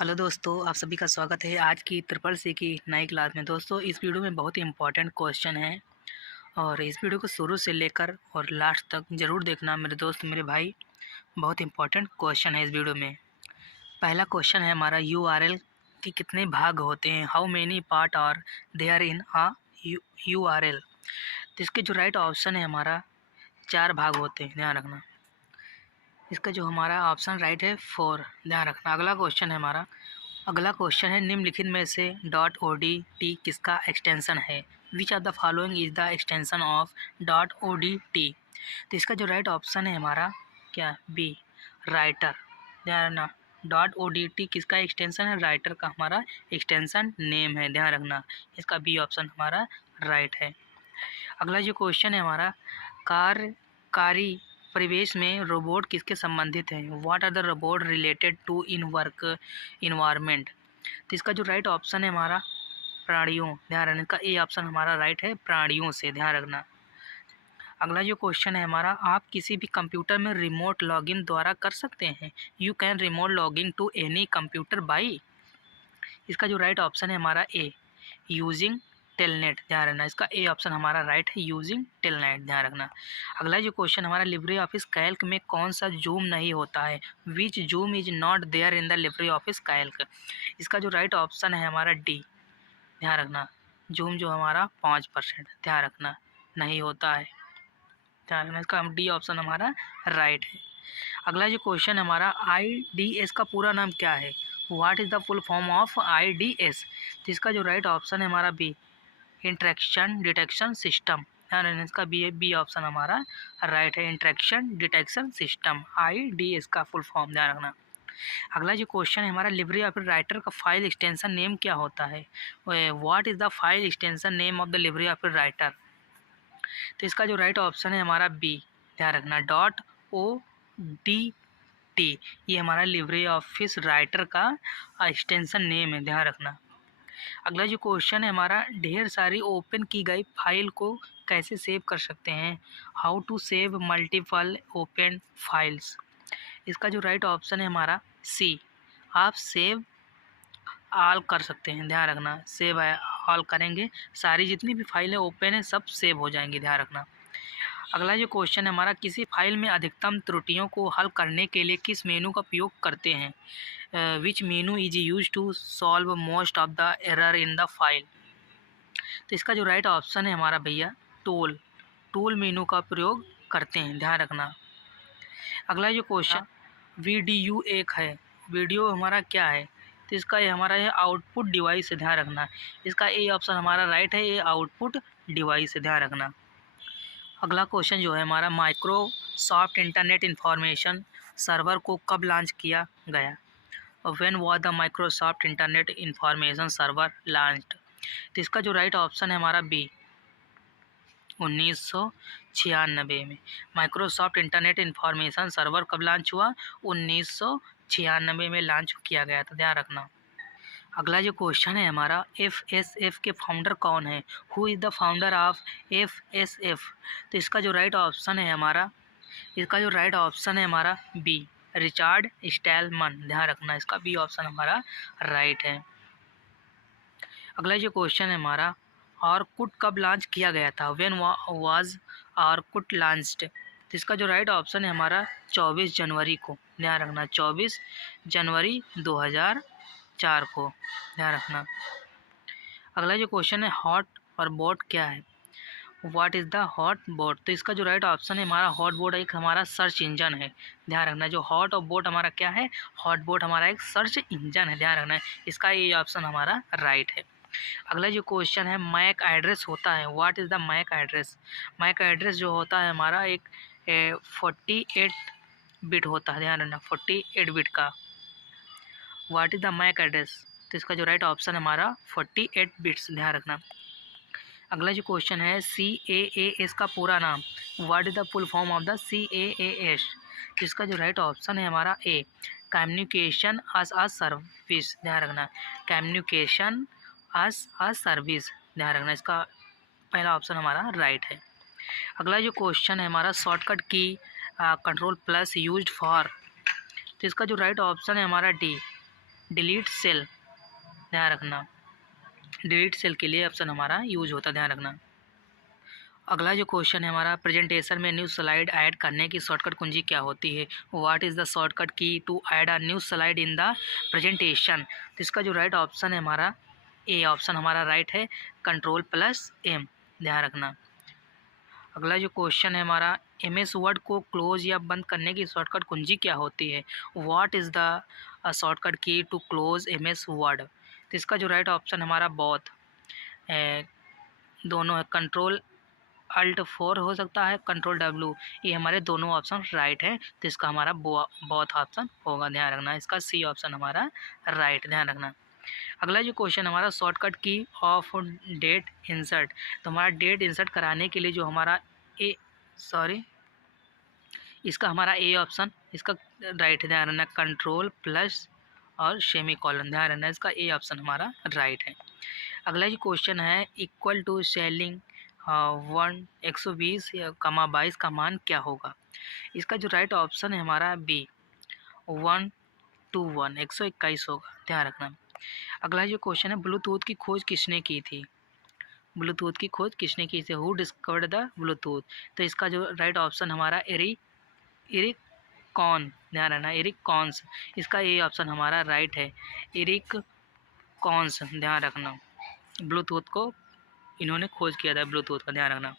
Hello दोस्तों, आप सभी का स्वागत है आज की ट्रिपल सी की नई क्लास में। दोस्तों, इस वीडियो में बहुत ही इम्पोर्टेंट क्वेश्चन है और इस वीडियो को शुरू से लेकर और लास्ट तक ज़रूर देखना मेरे दोस्त मेरे भाई। बहुत इंपॉर्टेंट क्वेश्चन है इस वीडियो में। पहला क्वेश्चन है हमारा यूआरएल के कितने भाग होते हैं, how many part are there in a URL. तो इसके जो राइट ऑप्शन है हमारा 4 भाग होते हैं, ध्यान रखना। इसका जो हमारा ऑप्शन राइट है 4, ध्यान रखना। अगला क्वेश्चन है निम्नलिखित में से डॉट ओ डी टी किसका एक्सटेंशन है। Which of the following is the extension of dot O D T. तो इसका जो राइट ऑप्शन है हमारा क्या, बी, राइटर। ध्यान रखना, डॉट ओ डी टी किसका एक्सटेंशन है, राइटर का हमारा एक्सटेंशन नेम है, ध्यान रखना। इसका बी ऑप्शन हमारा राइट है। अगला जो क्वेश्चन है हमारा कार्यकारी परिवेश में रोबोट किसके संबंधित हैं। What are the robot related to in work environment. तो इसका जो राइट ऑप्शन है हमारा प्राणियों, ध्यान रखना। इसका ए ऑप्शन हमारा राइट है, प्राणियों से, ध्यान रखना। अगला जो क्वेश्चन है हमारा, आप किसी भी कंप्यूटर में रिमोट लॉगिन द्वारा कर सकते हैं। You can remote login to any computer by. इसका जो राइट ऑप्शन है हमारा ए, यूजिंग टेलनेट, ध्यान रखना। इसका ए ऑप्शन हमारा राइट है, यूजिंग टेलनेट, ध्यान रखना। अगला जो क्वेश्चन हमारा, लिब्रे ऑफिस कैल्क में कौन सा जूम नहीं होता है। Which zoom is not there in the LibreOffice Calc. इसका जो राइट ऑप्शन है हमारा डी, ध्यान रखना। जूम जो हमारा 5% ध्यान रखना नहीं होता है, ध्यान रखना। इसका डी ऑप्शन हमारा राइट है। अगला जो क्वेश्चन हमारा, IDS का पूरा नाम क्या है। What is the full form of IDS। तो इसका जो राइट ऑप्शन है हमारा बी, इंट्रैक्शन डिटेक्शन सिस्टम, ध्यान रखना। इसका बी ऑप्शन हमारा राइट है, इंट्रैक्शन डिटेक्शन सिस्टम, IDS का फुल फॉर्म, ध्यान रखना। अगला जो क्वेश्चन है हमारा, लिब्रे ऑफिस राइटर का फाइल एक्सटेंशन नेम क्या होता है। What is the file extension name of the Libre office writer. तो इसका जो राइट ऑप्शन है हमारा बी, ध्यान रखना, डॉट ओ डी टी। ये हमारा लिब्रे ऑफिस राइटर का एक्सटेंशन नेम है, ध्यान रखना। अगला जो क्वेश्चन है हमारा, ढेर सारी ओपन की गई फाइल को कैसे सेव कर सकते हैं। How to save multiple open files. इसका जो राइट ऑप्शन है हमारा सी, आप सेव ऑल कर सकते हैं, ध्यान रखना। सेव ऑल करेंगे, सारी जितनी भी फाइलें ओपन है सब सेव हो जाएंगी, ध्यान रखना। अगला जो क्वेश्चन है हमारा, किसी फाइल में अधिकतम त्रुटियों को हल करने के लिए किस मेनू का उपयोग करते हैं। Which menu is use to solve most of the error in the file. तो इसका जो राइट ऑप्शन है हमारा भैया टूल मेनू का प्रयोग करते हैं, ध्यान रखना। अगला जो क्वेश्चन, VDU एक है, वीडियो हमारा क्या है। तो इसका ये हमारा है आउटपुट डिवाइस है, ध्यान रखना। इसका ए ऑप्शन हमारा राइट है, ये आउटपुट डिवाइस है, ध्यान रखना। अगला क्वेश्चन जो है हमारा, माइक्रोसॉफ्ट इंटरनेट इंफॉर्मेशन सर्वर को कब लॉन्च किया गया। When was the Microsoft internet information server launched. तो इसका जो राइट ऑप्शन है हमारा बी, 1996 में। माइक्रोसॉफ्ट इंटरनेट इंफॉर्मेशन सर्वर कब लॉन्च हुआ, 1996 में लॉन्च किया गया था, ध्यान रखना। अगला जो क्वेश्चन है हमारा, FSF के फाउंडर कौन है। Who is the founder of FSF। तो इसका जो राइट ऑप्शन है हमारा बी, रिचार्ड स्टैलमन, ध्यान रखना। इसका बी ऑप्शन हमारा राइट है। अगला जो क्वेश्चन है हमारा, ऑरकुट कब लॉन्च किया गया था। When was Orkut launched. तो इसका जो राइट ऑप्शन है हमारा 24 जनवरी को, ध्यान रखना, 24 जनवरी 2004 को, ध्यान रखना। अगला जो क्वेश्चन है, हॉट और बोट क्या है। What is the hot boat. तो इसका जो राइट ऑप्शन है हमारा, हॉट बोट एक हमारा सर्च इंजन है, ध्यान रखना। जो हॉट और बोट हमारा क्या है, हॉट बोट हमारा एक सर्च इंजन है, ध्यान रखना। इसका ये ऑप्शन हमारा राइट है। अगला जो क्वेश्चन है, मैक एड्रेस होता है। What is the MAC address. MAC address जो होता है हमारा एक 48 बिट होता है, ध्यान रखना, 48 बिट का। What is the MAC address. तो इसका जो राइट ऑप्शन है हमारा 48 बिट्स, ध्यान रखना। अगला जो क्वेश्चन है, CAAS का पूरा नाम। What is the full form of the CAAS। जिसका जो राइट ऑप्शन है हमारा ए, कम्युनिकेशन एज अ सर्विस, ध्यान रखना। कम्युनिकेशन एज अ सर्विस, ध्यान रखना। इसका पहला ऑप्शन हमारा राइट है। अगला जो क्वेश्चन है हमारा, शॉर्टकट की कंट्रोल प्लस यूज्ड फॉर। तो इसका जो राइट ऑप्शन है हमारा डी, डिलीट सेल, ध्यान रखना, डिलीट सेल के लिए ऑप्शन हमारा यूज होता है, ध्यान रखना। अगला जो क्वेश्चन है हमारा, प्रेजेंटेशन में न्यू स्लाइड ऐड करने की शॉर्टकट कुंजी क्या होती है? What is the shortcut key to add a new slide in the presentation? तो इसका जो राइट ऑप्शन है हमारा ए ऑप्शन हमारा राइट है, Ctrl+M, ध्यान रखना। अगला जो क्वेश्चन है हमारा, MS वर्ड को क्लोज या बंद करने की शॉर्टकट कुंजी क्या होती है? What is the shortcut key to close MS word? तो इसका जो राइट ऑप्शन हमारा बोथ, दोनों है, Ctrl+Alt+4 हो सकता है, Ctrl+W, ये हमारे दोनों ऑप्शन राइट है, तो इसका हमारा बोथ ऑप्शन होगा, ध्यान रखना। इसका सी ऑप्शन हमारा राइट, ध्यान रखना। अगला जो क्वेश्चन हमारा, शॉर्टकट की ऑफ डेट इंसर्ट, तो हमारा डेट इंसर्ट कराने के लिए जो हमारा इसका हमारा ए ऑप्शन, इसका राइट, ध्यान रखना, Ctrl+ और सेमीकोलन, ध्यान रखना, इसका ए ऑप्शन हमारा राइट है। अगला जो क्वेश्चन है, इक्वल टू सेलिंग 120,22 का मान क्या होगा? इसका जो राइट ऑप्शन है हमारा बी, 1:1, 121 होगा, ध्यान रखना। अगला जो क्वेश्चन है, ब्लूटूथ की खोज किसने की थी? ब्लूटूथ की खोज किसने की थी? Who discovered the Bluetooth? तो इसका जो राइट ऑप्शन हमारा एरिक कॉन, ध्यान रखना, एरिक कॉन्स, इसका ए ऑप्शन हमारा राइट है, एरिक कॉन्स, ध्यान रखना। ब्लूटूथ को इन्होंने खोज किया था, ब्लूटूथ का, ध्यान रखना।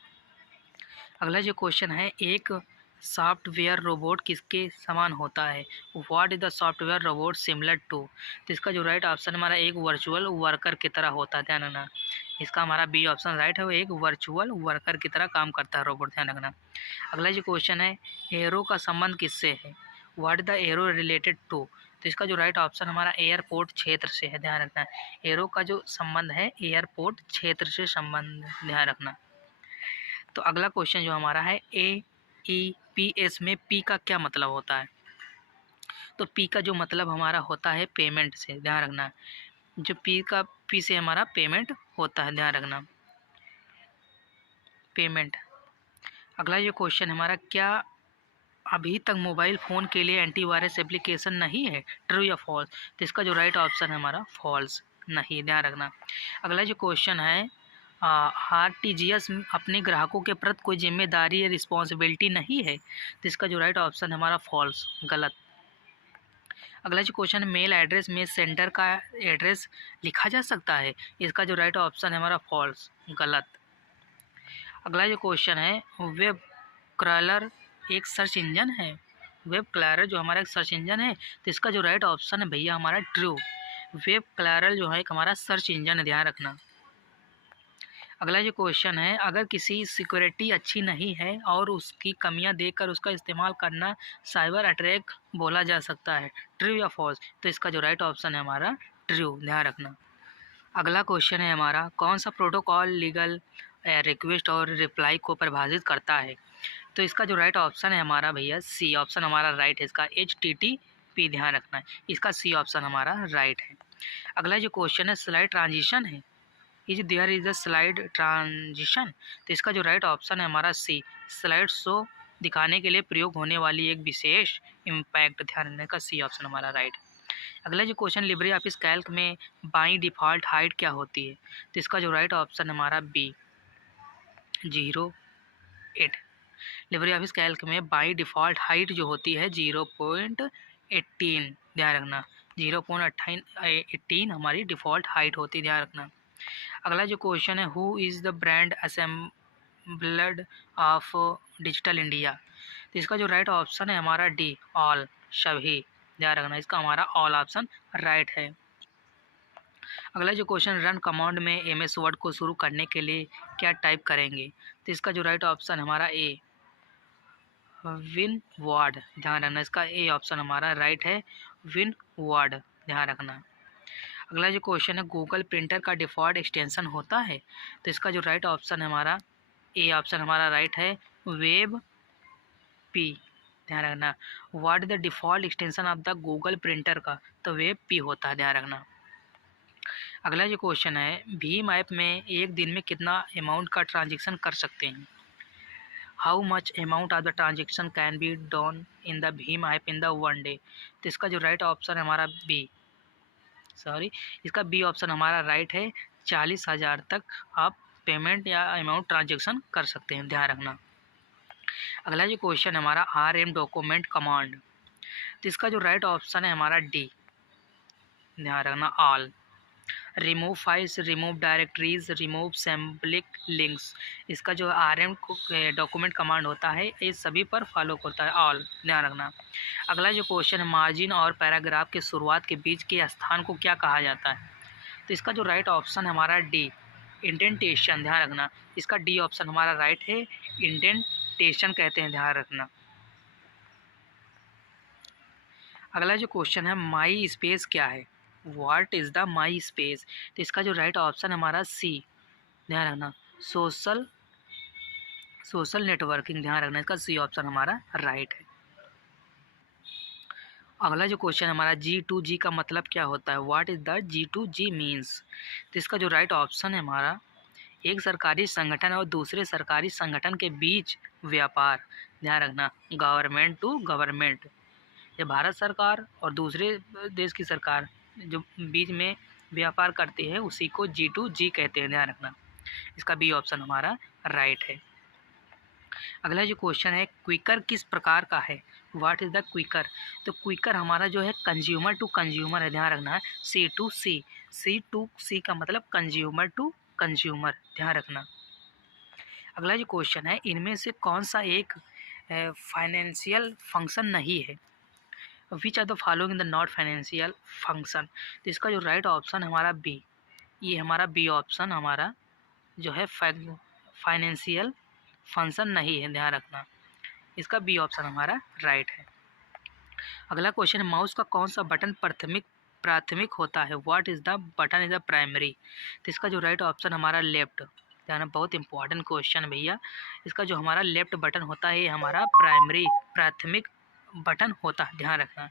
अगला जो क्वेश्चन है, एक सॉफ्टवेयर रोबोट किसके समान होता है? What is the software robot similar to? तो इसका जो राइट ऑप्शन हमारा एक वर्चुअल वर्कर की तरह होता है, ध्यान रखना। इसका हमारा बी ऑप्शन राइट है, वो एक वर्चुअल वर्कर की तरह काम करता है रोबोट, ध्यान रखना। अगला जो क्वेश्चन है, एरो का संबंध किससे है? What is the arrow related to? तो इसका जो राइट ऑप्शन हमारा एयरपोर्ट क्षेत्र से है, ध्यान रखना। एरो का जो संबंध है एयरपोर्ट क्षेत्र से संबंध, ध्यान रखना। तो अगला क्वेश्चन जो हमारा है, AEPS में पी का क्या मतलब होता है? तो पी का जो मतलब हमारा होता है पेमेंट से, ध्यान रखना। जो पी से हमारा पेमेंट होता है, ध्यान रखना, पेमेंट। अगला जो क्वेश्चन हमारा, क्या अभी तक मोबाइल फ़ोन के लिए एंटीवायरस एप्लीकेशन नहीं है? ट्रू या फॉल्स? तो इसका जो राइट ऑप्शन है हमारा फॉल्स, नहीं, ध्यान रखना। अगला जो क्वेश्चन है, आरटीजीएस अपने ग्राहकों के प्रति कोई जिम्मेदारी या रिस्पॉन्सिबिलिटी नहीं है? तो इसका जो राइट ऑप्शन है हमारा फॉल्स, गलत। अगला जो क्वेश्चन है, मेल एड्रेस में सेंटर का एड्रेस लिखा जा सकता है? इसका जो राइट ऑप्शन है हमारा फॉल्स, गलत। अगला जो क्वेश्चन है, वेब क्रॉलर एक सर्च इंजन है? वेब क्रॉलर जो हमारा एक सर्च इंजन है, तो इसका जो राइट ऑप्शन है भैया हमारा ट्रू। वेब क्रॉलर जो है एक हमारा सर्च इंजन है, ध्यान रखना। अगला जो क्वेश्चन है, अगर किसी सिक्योरिटी अच्छी नहीं है और उसकी कमियां देखकर उसका इस्तेमाल करना साइबर अटैक बोला जा सकता है? ट्रू या फॉल्स? तो इसका जो राइट ऑप्शन है हमारा ट्रू, ध्यान रखना। अगला क्वेश्चन है हमारा, कौन सा प्रोटोकॉल लीगल रिक्वेस्ट और रिप्लाई को परिभाषित करता है? तो इसका जो राइट ऑप्शन है हमारा भैया सी ऑप्शन हमारा राइट है, इसका HTTP, ध्यान रखना है, इसका सी ऑप्शन हमारा राइट है। अगला जो क्वेश्चन है, स्लाइड ट्रांजिशन है, is there is a slide transition? तो इसका जो राइट ऑप्शन है हमारा सी, स्लाइड शो दिखाने के लिए प्रयोग होने वाली एक विशेष इम्पैक्ट, ध्यान रखने का सी ऑप्शन हमारा राइट। अगला जो क्वेश्चन, लिब्रे ऑफिस कैल्क में बाई डिफ़ॉल्ट हाइट क्या होती है? तो इसका जो राइट ऑप्शन हमारा बी, 0.8। लिब्रे ऑफिस कैल्क में बाई डिफ़ॉल्ट हाइट जो होती है 0.18, ध्यान रखना, 0.18 हमारी डिफ़ॉल्ट हाइट होती है, ध्यान रखना। अगला जो क्वेश्चन है, who is the brand assembled of digital India? तो इसका जो राइट ऑप्शन है हमारा डी, ऑल, सभी, ध्यान रखना, इसका हमारा ऑल ऑप्शन राइट है। अगला जो क्वेश्चन, रन कमांड में MS वर्ड को शुरू करने के लिए क्या टाइप करेंगे? तो इसका जो राइट ऑप्शन हमारा ए, विन वर्ड, ध्यान रखना, इसका ए ऑप्शन हमारा राइट है, विन वर्ड, ध्यान रखना। अगला जो क्वेश्चन है, गूगल प्रिंटर का डिफ़ॉल्ट एक्सटेंशन होता है? तो इसका जो राइट ऑप्शन है हमारा ए ऑप्शन हमारा राइट है, वेब पी, ध्यान रखना। What is the default extension of the Google printer का? तो वेब पी होता है, ध्यान रखना। अगला जो क्वेश्चन है, भीम ऐप में एक दिन में कितना अमाउंट का ट्रांजेक्शन कर सकते हैं? How much amount of the transaction can be done in the Bhim app in the one day? तो इसका जो राइट ऑप्शन है हमारा बी, सॉरी, इसका बी ऑप्शन हमारा राइट है। 40,000 तक आप पेमेंट या अमाउंट ट्रांजेक्शन कर सकते हैं, ध्यान रखना। अगला जो क्वेश्चन हमारा RM डॉक्यूमेंट कमांड, तो इसका जो राइट ऑप्शन है हमारा डी, ध्यान रखना, all. Remove files, remove directories, remove symbolic links, इसका जो RM डॉक्यूमेंट कमांड होता है ये सभी पर फॉलो करता है, ऑल, ध्यान रखना। अगला जो क्वेश्चन है मार्जिन और पैराग्राफ के शुरुआत के बीच के स्थान को क्या कहा जाता है, तो इसका जो राइट ऑप्शन है हमारा डी, इंडेंटेशन, ध्यान रखना। इसका डी ऑप्शन हमारा राइट है, इंडेंटेशन कहते हैं, ध्यान रखना। अगला जो क्वेश्चन है माई स्पेस क्या है, what is the my space, तो इसका जो राइट ऑप्शन हमारा सी, ध्यान रखना, सोशल नेटवर्किंग, ध्यान रखना, इसका सी ऑप्शन हमारा राइट है। अगला जो क्वेश्चन हमारा G2G का मतलब क्या होता है, what is the G2G means, तो इसका जो राइट ऑप्शन है हमारा एक सरकारी संगठन और दूसरे सरकारी संगठन के बीच व्यापार, ध्यान रखना, गवर्नमेंट टू गवर्नमेंट, ये भारत सरकार और दूसरे देश की सरकार जो बीच में व्यापार करती है उसी को G2G कहते हैं, ध्यान रखना। इसका बी ऑप्शन हमारा राइट है। अगला जो क्वेश्चन है क्विकर किस प्रकार का है, व्हाट इज़ द क्विकर, तो क्विकर हमारा जो है कंज्यूमर टू कंज्यूमर है, ध्यान रखना, C2C का मतलब कंज्यूमर टू कंज्यूमर, ध्यान रखना। अगला जो क्वेश्चन है इनमें से कौन सा एक फाइनेंशियल फंक्शन नहीं है, which are the following the not financial function, तो इसका जो राइट ऑप्शन हमारा बी, ये हमारा बी ऑप्शन हमारा जो है फाइनेंशियल फंक्शन नहीं है, ध्यान रखना, इसका बी ऑप्शन हमारा राइट है। अगला क्वेश्चन है माउस का कौन सा बटन प्राथमिक होता है, what is the button is the primary, तो इसका जो राइट ऑप्शन हमारा लेफ्ट, ध्यान, बहुत इंपॉर्टेंट क्वेश्चन भैया, इसका जो हमारा लेफ्ट बटन होता है ये हमारा प्राथमिक बटन होता है, ध्यान रखना।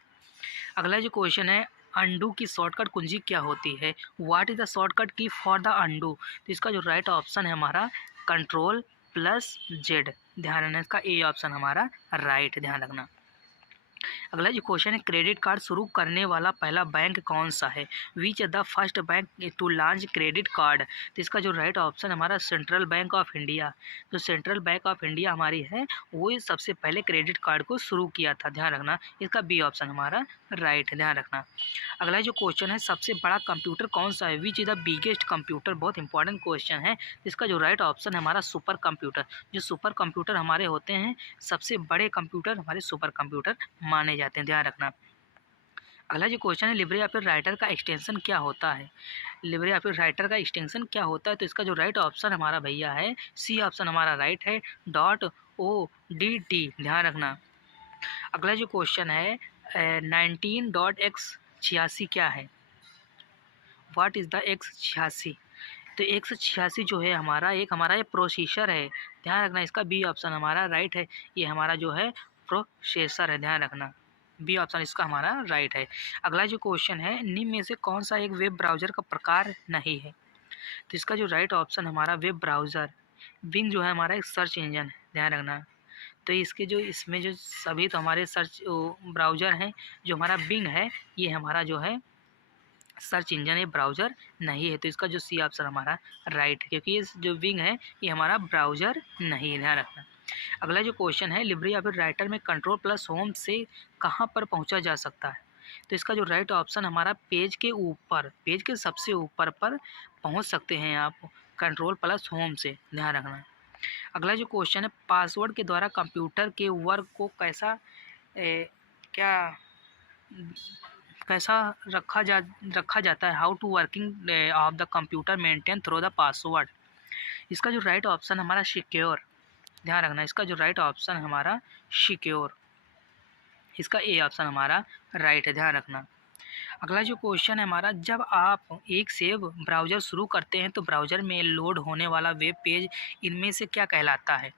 अगला जो क्वेश्चन है अंडू की शॉर्टकट कुंजी क्या होती है, व्हाट इज़ द शॉर्टकट की फॉर द अंडू, तो इसका जो राइट ऑप्शन है हमारा Ctrl+Z, ध्यान रखना, इसका ए ऑप्शन हमारा राइट, ध्यान रखना। अगला जो क्वेश्चन है क्रेडिट कार्ड शुरू करने वाला पहला बैंक कौन सा है, which the first bank to launch credit card, तो इसका जो राइट ऑप्शन हमारा सेंट्रल बैंक ऑफ इंडिया, जो सेंट्रल बैंक ऑफ इंडिया हमारी है वो सबसे पहले क्रेडिट कार्ड को शुरू किया था, ध्यान रखना, इसका बी ऑप्शन हमारा राइट है, ध्यान रखना। अगला जो क्वेश्चन है सबसे बड़ा कंप्यूटर कौन सा है, which is the biggest computer, बहुत इंपॉर्टेंट क्वेश्चन है, इसका जो राइट ऑप्शन है हमारा सुपर कंप्यूटर, जो सुपर कंप्यूटर हमारे होते हैं सबसे बड़े कंप्यूटर हमारे सुपर कंप्यूटर माने जाते हैं, ध्यान रखना। अगला जो क्वेश्चन है लिब्रे ऑफिस राइटर का एक्सटेंशन क्या होता है, लिब्रे ऑफिस राइटर का एक्सटेंशन क्या होता है, तो इसका जो राइट ऑप्शन हमारा भैया है सी ऑप्शन हमारा राइट है, .ODT, ध्यान रखना। अगला जो क्वेश्चन है 19.x86 क्या है, व्हाट इज़ द x86, तो x86 जो है हमारा ये प्रोसेसर है, ध्यान रखना, इसका बी ऑप्शन हमारा राइट है, ये हमारा जो है प्रोसेसर है, ध्यान रखना, बी ऑप्शन इसका हमारा राइट है। अगला जो क्वेश्चन है निम्न में से कौन सा एक वेब ब्राउज़र का प्रकार नहीं है, तो इसका जो राइट ऑप्शन हमारा वेब ब्राउज़र, बिंग जो है हमारा एक सर्च इंजन है, ध्यान रखना, तो इसके जो इसमें जो सभी तो हमारे सर्च ब्राउज़र हैं, जो हमारा बिंग है ये हमारा जो है सर्च इंजन है, ब्राउज़र नहीं है, तो इसका जो सी ऑप्शन हमारा राइट है, क्योंकि ये जो बिंग है ये हमारा ब्राउज़र नहीं है, ध्यान रखना। अगला जो क्वेश्चन है लिब्रे ऑफिस राइटर में Ctrl+Home से कहाँ पर पहुँचा जा सकता है, तो इसका जो राइट ऑप्शन हमारा पेज के ऊपर, पेज के सबसे ऊपर पर पहुँच सकते हैं आप Ctrl+Home से, ध्यान रखना। अगला जो क्वेश्चन है पासवर्ड के द्वारा कंप्यूटर के वर्क को कैसा रखा जाता है, how to working of the computer maintain through the password, इसका जो राइट ऑप्शन हमारा सिक्योर, ध्यान रखना, इसका जो राइट ऑप्शन हमारा सिक्योर, इसका ए ऑप्शन हमारा राइट है, ध्यान रखना। अगला जो क्वेश्चन है हमारा जब आप एक सेव ब्राउज़र शुरू करते हैं तो ब्राउज़र में लोड होने वाला वेब पेज इनमें से क्या कहलाता है,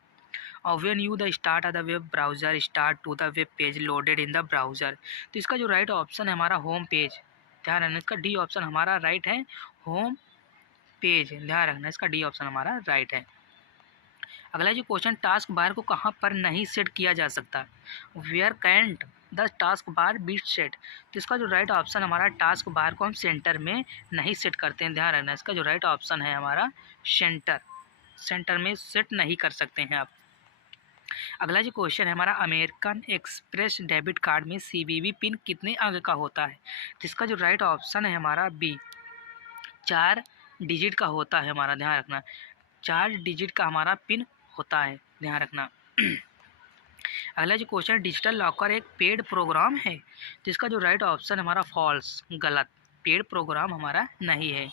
और when you the start the web browser start to the web page loaded in the browser, तो इसका जो राइट ऑप्शन है हमारा होम पेज, ध्यान रखना, इसका डी ऑप्शन हमारा राइट है, होम पेज, ध्यान रखना, इसका डी ऑप्शन हमारा राइट है। अगला जो क्वेश्चन टास्क बार को कहाँ पर नहीं सेट किया जा सकता, where can't the task bar be set. तो इसका जो राइट ऑप्शन हमारा, टास्क बार को हम सेंटर में नहीं सेट करते हैं, ध्यान रखना। इसका जो राइट ऑप्शन है हमारा सेंटर में सेट नहीं कर सकते हैं आप। अगला जो क्वेश्चन है हमारा, अमेरिकन एक्सप्रेस डेबिट कार्ड में CVV पिन कितने अंक का होता है। तो इसका जो राइट ऑप्शन है हमारा बी, 4 डिजिट का होता है हमारा, ध्यान रखना। 4 डिजिट का हमारा पिन होता है, ध्यान रखना। अगला जो क्वेश्चन, डिजिटल लॉकर एक पेड प्रोग्राम है। तो इसका जो राइट ऑप्शन हमारा फॉल्स, गलत, पेड प्रोग्राम हमारा नहीं है।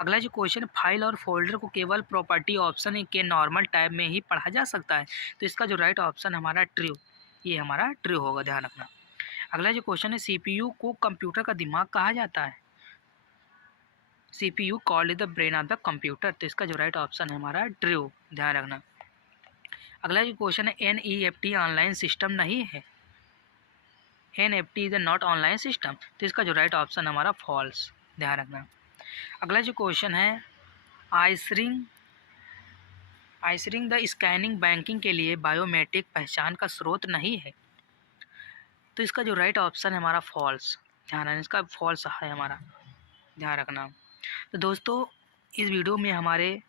अगला जो क्वेश्चन, फाइल और फोल्डर को केवल प्रॉपर्टी ऑप्शन के नॉर्मल टैब में ही पढ़ा जा सकता है। तो इसका जो राइट ऑप्शन हमारा ट्रू, ये हमारा ट्रू होगा, ध्यान रखना। अगला जो क्वेश्चन है, CPU को कंप्यूटर का दिमाग कहा जाता है। CPU called the brain of the computer. तो इसका जो राइट ऑप्शन है हमारा ट्रू, ध्यान रखना। अगला जो क्वेश्चन है, NEFT ऑनलाइन सिस्टम नहीं है। NEFT is not online system. तो इसका जो राइट ऑप्शन हमारा फॉल्स, ध्यान रखना। अगला जो क्वेश्चन है, आइसरिंग द स्कैनिंग बैंकिंग के लिए बायोमेट्रिक पहचान का स्रोत नहीं है। तो इसका जो राइट ऑप्शन है हमारा फॉल्स, ध्यान रखना। इसका फॉल्स है हमारा, ध्यान रखना। तो दोस्तों, इस वीडियो में हमारे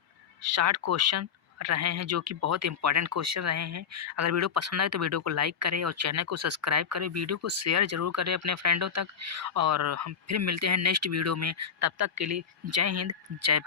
60 क्वेश्चन रहे हैं, जो कि बहुत इंपॉर्टेंट क्वेश्चन रहे हैं। अगर वीडियो पसंद आए तो वीडियो को लाइक करें और चैनल को सब्सक्राइब करें, वीडियो को शेयर ज़रूर करें अपने फ्रेंडों तक। और हम फिर मिलते हैं नेक्स्ट वीडियो में, तब तक के लिए जय हिंद, जय भारत।